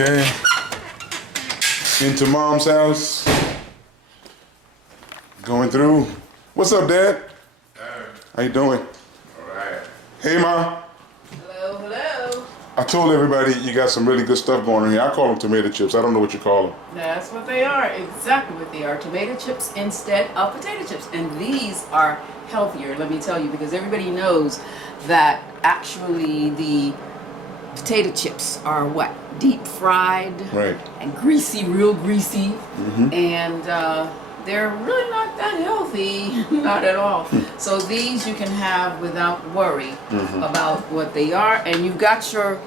Okay. Into mom's house. Going through. What's up, Dad? How you doing? All right. Hey, Mom. Hello, hello. I told everybody you got some really good stuff going on here. I call them tomato chips. I don't know what you call them. That's what they are. Exactly what they are. Tomato chips instead of potato chips. And these are healthier, let me tell you, because everybody knows that actually the potato chips are what? Deep fried. Right. And greasy, real greasy. And they're really not that healthy. Not at all. So these you can have without worry about what they are. And you've got your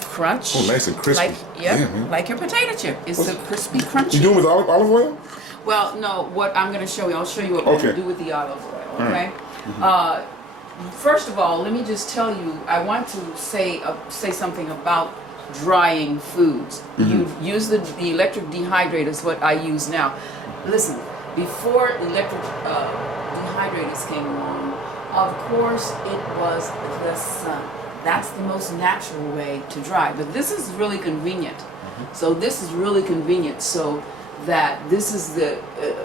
crunch. Oh, nice and crispy. Like, yeah, man. like your potato chip. It's a crispy, crunchy. You doing with olive oil? Well, no, what I'm going to show you, I'll show you what we're going to do with the olive oil, okay? First of all, let me just tell you, I want to say something about drying foods. You use the electric dehydrator is what I use now. Listen, before electric dehydrators came along, of course it was the sun. That's the most natural way to dry, but this is really convenient. So this is really convenient so that this is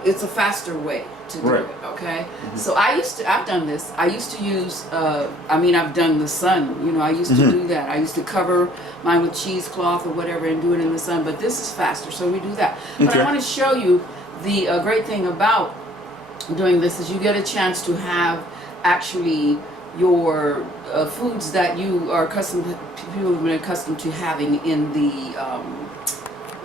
it's a faster way to do it, okay? So I've done this. I used to use, I've done the sun, you know, I used to do that. I used to cover mine with cheesecloth or whatever and do it in the sun, but this is faster, so we do that. But I want to show you the great thing about doing this is you get a chance to have actually your foods that you are people have been accustomed to having in the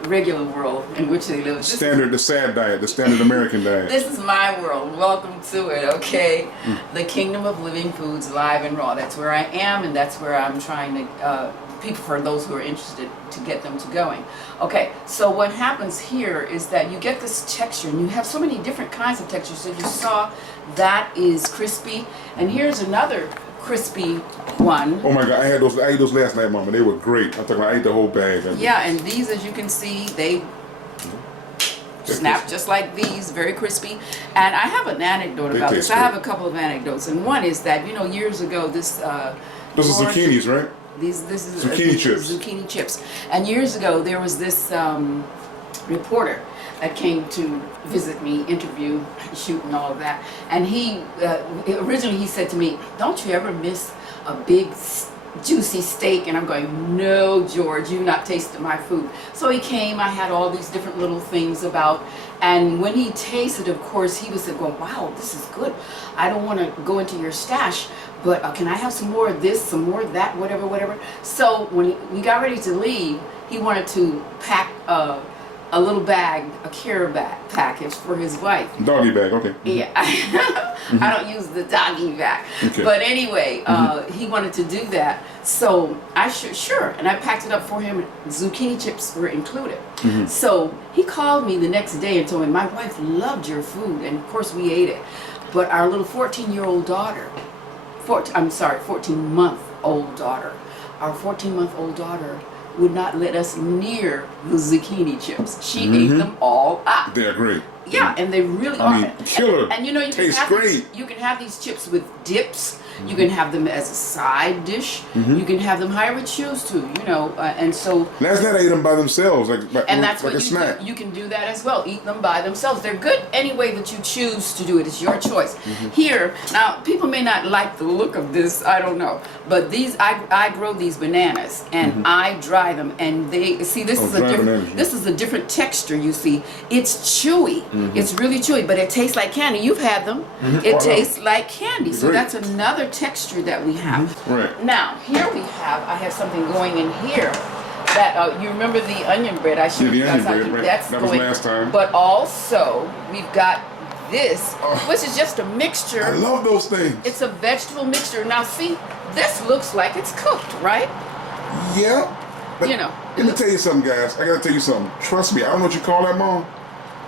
regular world in which they live. The sad diet, the standard American diet. This is my world. Welcome to it, okay? The kingdom of living foods, live and raw. That's where I am, and that's where I'm trying to, people, for those who are interested, to get them to going. Okay, so what happens here is that you get this texture, and you have so many different kinds of textures. So you saw that is crispy, and here's another crispy one. Oh my God, I ate those last night, Mama. They were great. I'm talking about I ate the whole bag. Yeah, and these, as you can see, they snap just like these, very crispy. And I have an anecdote about this. I have a couple of anecdotes, and one is that, you know, years ago, this those are zucchinis, right? This is zucchini chips. Zucchini chips. And years ago, there was this reporter that came to visit me, interview, shoot, and all of that. And he originally he said to me, "Don't you ever miss a big juicy steak?" And I'm going, "No, George, you've not tasted my food." So he came. I had all these different little things about. And when he tasted, of course, he was going, "Wow, this is good. I don't want to go into your stash, but can I have some more of this, some more of that, whatever, whatever." So when we got ready to leave, he wanted to pack a little bag, a care bag package for his wife. Doggy bag, okay. Yeah, I don't use the doggy bag. Okay. But anyway, he wanted to do that. So I sure, and I packed it up for him. Zucchini chips were included. So he called me the next day and told me, "My wife loved your food," and of course we ate it. But our little 14-year-old daughter, 14-month-old daughter, our 14-month-old daughter would not let us near the zucchini chips. She ate them all up. They're great. Yeah, and they really are. Killer. And you know, you Tastes can have great. you can have these chips with dips. You can have them as a side dish. You can have them however you choose to. You know, and so. Last night I ate them by themselves, like That's like what a snack. You can do that as well. Eat them by themselves. They're good any way that you choose to do it. It's your choice. Here, now, people may not like the look of this. I don't know, but these I grow these bananas and I dry them, and they see this is a different this is a different texture. You see, it's chewy. It's really chewy, but it tastes like candy. You've had them. It tastes like candy. So that's another texture that we have. Right. Now, here I have something going in here that, you remember the onion bread I showed you guys how to do? That's that was last time. But also, we've got this, which is just a mixture. I love those things. It's a vegetable mixture. Now see, this looks like it's cooked, right? Yeah. But You know. let me tell you something, guys. I gotta tell you something. Trust me, I don't know what you call that, Mom,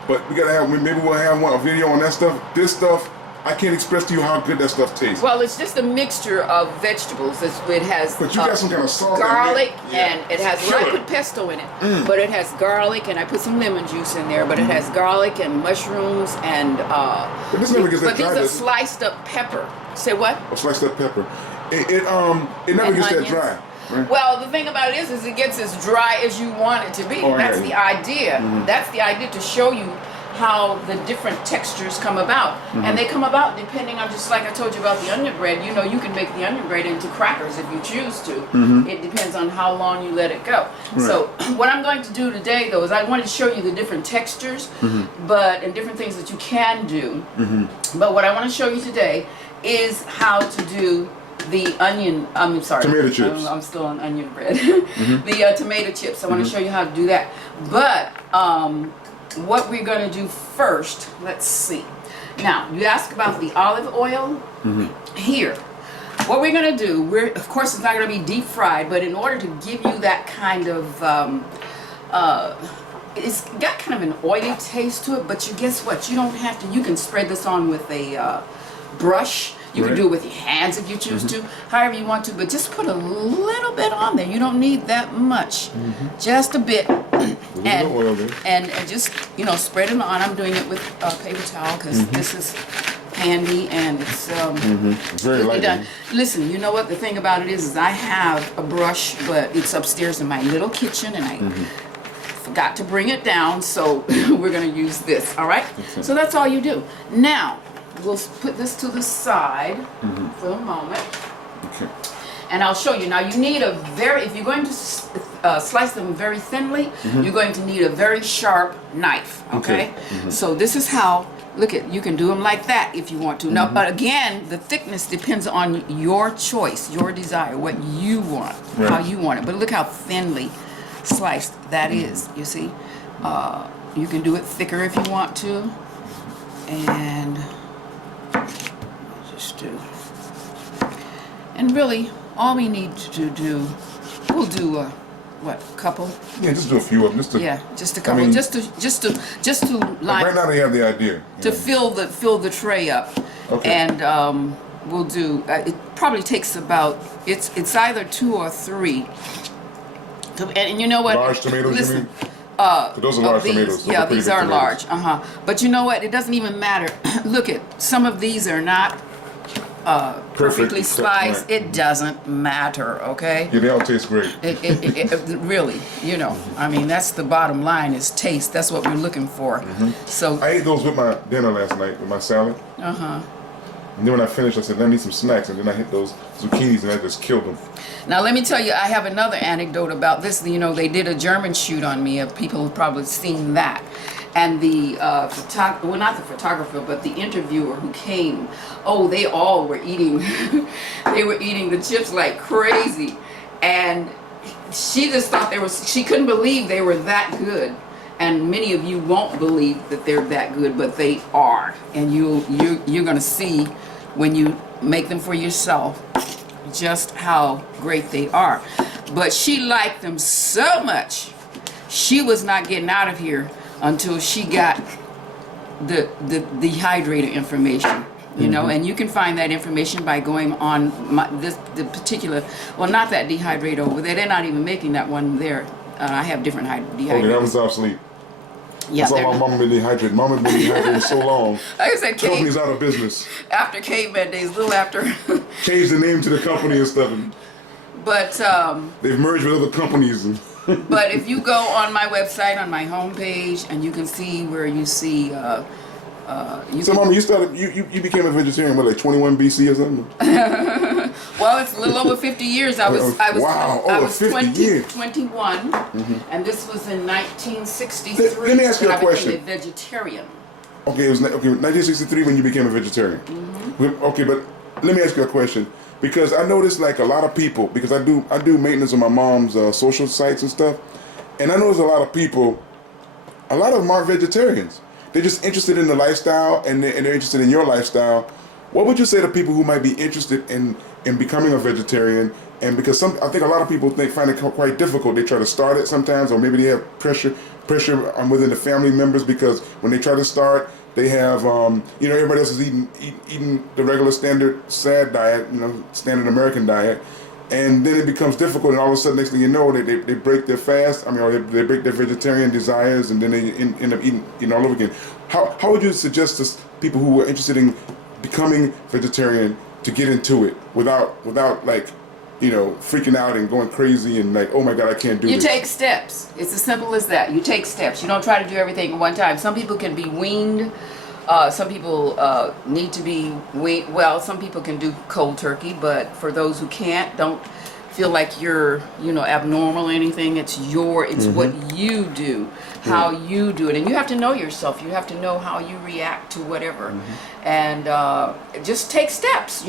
but we gotta have, maybe we'll have a video on that stuff. This stuff, I can't express to you how good that stuff tastes. Well, it's just a mixture of vegetables. It has But you got some kind of salt in it. garlic, Yeah. and it has. Well, I put pesto in it, but it has garlic, and I put some lemon juice in there. But it has garlic and mushrooms and. But this never gets that dry. But these are sliced up pepper. Say what? Sliced up pepper. It never And gets onions. that dry. Right? Well, the thing about it is it gets as dry as you want it to be. Oh, That's yeah. the idea. That's the idea, to show you how the different textures come about. And they come about depending on, just like I told you about the onion bread, you know, you can make the onion bread into crackers if you choose to. It depends on how long you let it go. So what I'm going to do today, though, is I wanted to show you the different textures, and different things that you can do. But what I want to show you today is how to do the onion, I'm sorry, tomato chips. I'm still on onion bread. The tomato chips, I want to show you how to do that. But what we're going to do first, let's see. Now, you ask about the olive oil. Here, what we're going to do, of course it's not going to be deep fried, but in order to give you that kind of, it's got kind of an oily taste to it, but guess what? You don't have to, you can spread this on with a brush. You can do it with your hands if you choose to, however you want to, but just put a little bit on there. You don't need that much, just a bit. And just, you know, spread it on. I'm doing it with a paper towel because this is handy and it's very light. done. Listen, you know what the thing about it is I have a brush, but it's upstairs in my little kitchen and I forgot to bring it down, so we're going to use this, all right? So that's all you do. Now, we'll put this to the side for a moment. Okay. And I'll show you. Now you need a very, if you're going to slice them very thinly, you're going to need a very sharp knife, okay? So this is how, look at, you can do them like that if you want to. Now, but again, the thickness depends on your choice, your desire, what you want, how you want it. But look how thinly sliced that is, you see? You can do it thicker if you want to. And just do. And really, all we need to do, we'll do a couple? Yeah, just do a few of them. Just a couple. I mean, just to line. Right now they have the idea. To fill the tray up. Okay. And we'll do. It probably takes about. It's either 2 or 3. And you know what? Large tomatoes. Listen, you mean? Those are large tomatoes. Yeah, these are large. But you know what? It doesn't even matter. Look at some of these are not perfectly sliced. Right. It doesn't matter. Okay. Yeah, they all taste great. It really, you know. I mean, that's the bottom line is taste. That's what we're looking for. So I ate those with my dinner last night with my salad. And then when I finished, I said, I need some snacks. And then I hit those zucchinis and I just killed them. Now, let me tell you, I have another anecdote about this. You know, they did a German shoot on me. People have probably seen that. And the well, not the photographer, but the interviewer who came, they all were eating, they were eating the chips like crazy. And she just thought she couldn't believe they were that good. And many of you won't believe that they're that good, but they are. And you're going to see when you make them for yourself just how great they are. But she liked them so much, she was not getting out of here until she got the Dehydrator information. You know, and you can find that information by going on the particular, well, not that Dehydrator over there. They're not even making that one there. I have different Dehydrators. Okay, that was obsolete. Yeah, that's all my mama been dehydrated. Mama been dehydrated so long. Like I said, company's out of business. After caveman days, a little after. Changed the name to the company and stuff. But they've merged with other companies. But if you go on my website, on my homepage, and you can see where you see. So, Mama, you became a vegetarian, what, like 21 BC or something? Well, it's a little over 50 years. I was wow, over 50 years. 21, and this was in 1963. Let me ask you a question. I became a vegetarian. Okay, it was 1963 when you became a vegetarian. Okay, but let me ask you a question, because I noticed like a lot of people, because I do maintenance on my mom's social sites and stuff, and I notice a lot of people, a lot of them aren't vegetarians. They're just interested in the lifestyle, and they're interested in your lifestyle. What would you say to people who might be interested in becoming a vegetarian? And because I think a lot of people find it quite difficult. They try to start it sometimes, or maybe they have pressure within the family members, because when they try to start, they have everybody else is eating the regular standard SAD diet, standard American diet. And then it becomes difficult, and all of a sudden, next thing you know, they break their fast. Or they break their vegetarian desires, and then they end up eating all over again. How would you suggest to people who are interested in becoming vegetarian to get into it without like freaking out and going crazy and like, oh my God, I can't do this. You take steps. It's as simple as that. You take steps. You don't try to do everything at one time. Some people can be weaned. Some people need to be weaned. Well, some people can do cold turkey, but for those who can't, don't feel like you're, abnormal or anything. It's what you do, how you do it. And you have to know yourself. You have to know how you react to whatever. And just take steps.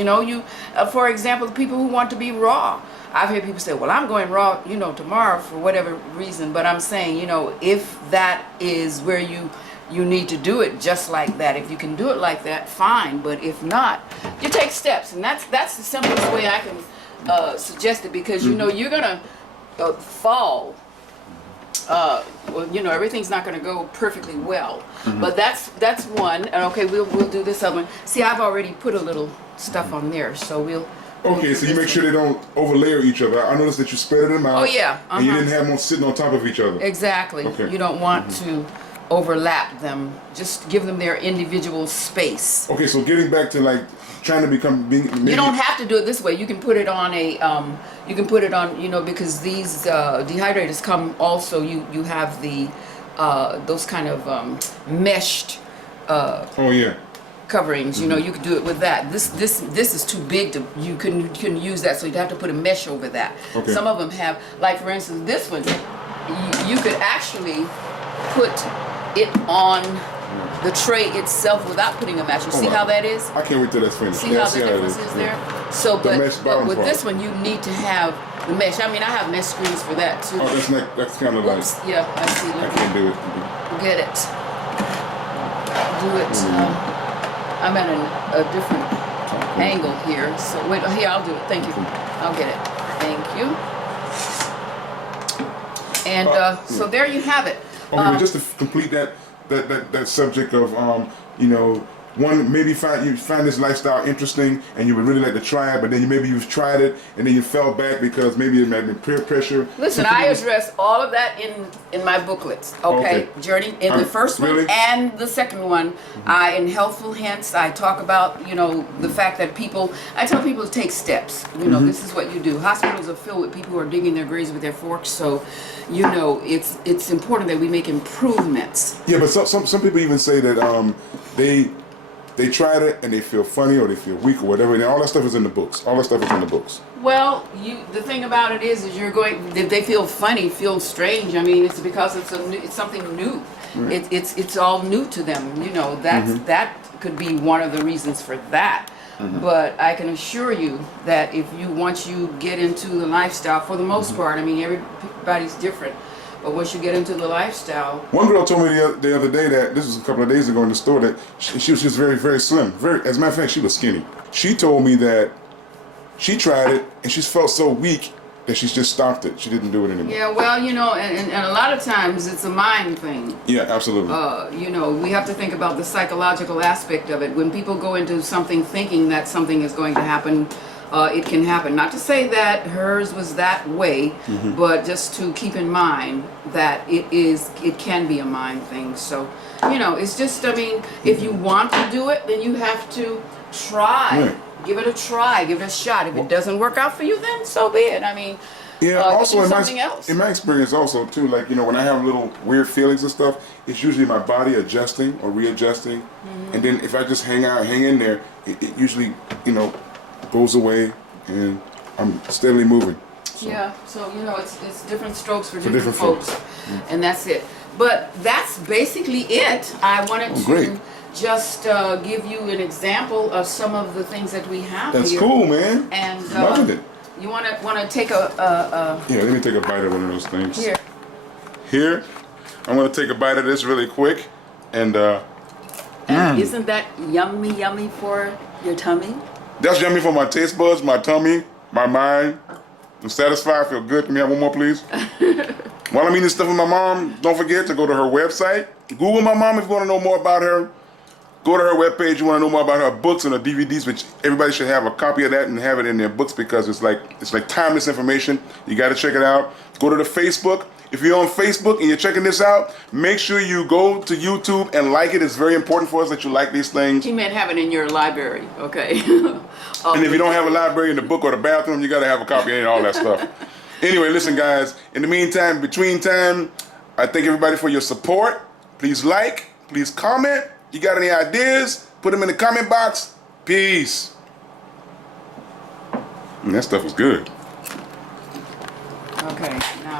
For example, the people who want to be raw. I've heard people say, well, I'm going raw, tomorrow for whatever reason. But I'm saying, if that is where you need to do it just like that. If you can do it like that, fine. But if not, you take steps. And that's the simplest way I can suggest it, because you're gonna fall. Everything's not gonna go perfectly well. But that's one. And okay, we'll do this other one. See, I've already put a little stuff on there, so we'll. Okay, so you make sure they don't overlayer each other. I noticed that you spread them out. Oh yeah. And you didn't have them sitting on top of each other. Exactly. Okay. You don't want to overlap them. Just give them their individual space. Okay, so getting back to like trying to you don't have to do it this way. You can put it on because these dehydrators come also, you have the those kind of meshed coverings. You can do it with that. This is too big to you couldn't use that, so you'd have to put a mesh over that. Okay. Some of them have, like for instance this one, you could actually put it on the tray itself without putting a mesh. You see how that is? I can't wait till that's finished. See how the difference is there? So, but with part. this one, you need to have the mesh. I mean, I have mesh screens for that too. Oh, that's kind of like. Oops, yeah, I see. I can't do it. Get it. Do it. I'm at a different angle here. So wait, here, I'll do it. Thank you. I'll get it. Thank you. And so there you have it. Okay, but just to complete that subject of one, maybe you find this lifestyle interesting and you would really like to try it, but then maybe you've tried it and then you fell back because maybe it might have been peer pressure. Listen, I address all of that in my booklets. Okay. Journey in the first one and the second one. In Healthful Hints, I talk about the fact that I tell people to take steps. This is what you do. Hospitals are filled with people who are digging their graves with their forks, so it's important that we make improvements. Yeah, but some people even say that they tried it and they feel funny or they feel weak or whatever, and all that stuff is in the books. All that stuff is in the books. Well, the thing about it is you're going. If they feel funny, feel strange. I mean, it's because it's something new. Right. It's all new to them. That could be one of the reasons for that. But I can assure you that once you get into the lifestyle, for the most part, I mean, everybody's different. But once you get into the lifestyle... One girl told me the other day that, this was a couple of days ago in the store, that she was just very, very slim. As a matter of fact, she was skinny. She told me that she tried it and she felt so weak that she's just stopped it. She didn't do it anymore. Yeah, well, and a lot of times it's a mind thing. Yeah, absolutely. We have to think about the psychological aspect of it. When people go into something thinking that something is going to happen, it can happen. Not to say that hers was that way, but just to keep in mind that it can be a mind thing. So, it's just, I mean, if you want to do it, then you have to try. Right. Give it a try, give it a shot. If it doesn't work out for you, then so be it. I mean, also in my experience also too, like, when I have little weird feelings and stuff, it's usually my body adjusting or readjusting. And then if I just hang in there, it usually, goes away and I'm steadily moving. So. Yeah, so it's different strokes for different folks. And that's it. But that's basically it. I wanted to just give you an example of some of the things that we have That's here. cool, man. And loving it. You want to take a yeah, let me take a bite of one of those things. Here. I'm going to take a bite of this really quick. And isn't that yummy for your tummy? That's yummy for my taste buds, my tummy, my mind. I'm satisfied, I feel good. Can we have one more, please? While I'm eating this stuff with my mom, don't forget to go to her website. Google my mom if you want to know more about her. Go to her webpage. You want to know more about her books and her DVDs, which everybody should have a copy of that and have it in their books because it's like timeless information. You got to check it out. Go to the Facebook. If you're on Facebook and you're checking this out, make sure you go to YouTube and like it. It's very important for us that you like these things. He meant have it in your library, okay? And if you don't have a library in the book or the bathroom, you got to have a copy and all that stuff. Anyway, listen, guys. In the meantime, between time, I thank everybody for your support. Please like, please comment. You got any ideas? Put them in the comment box. Peace. And that stuff was good. Okay, now.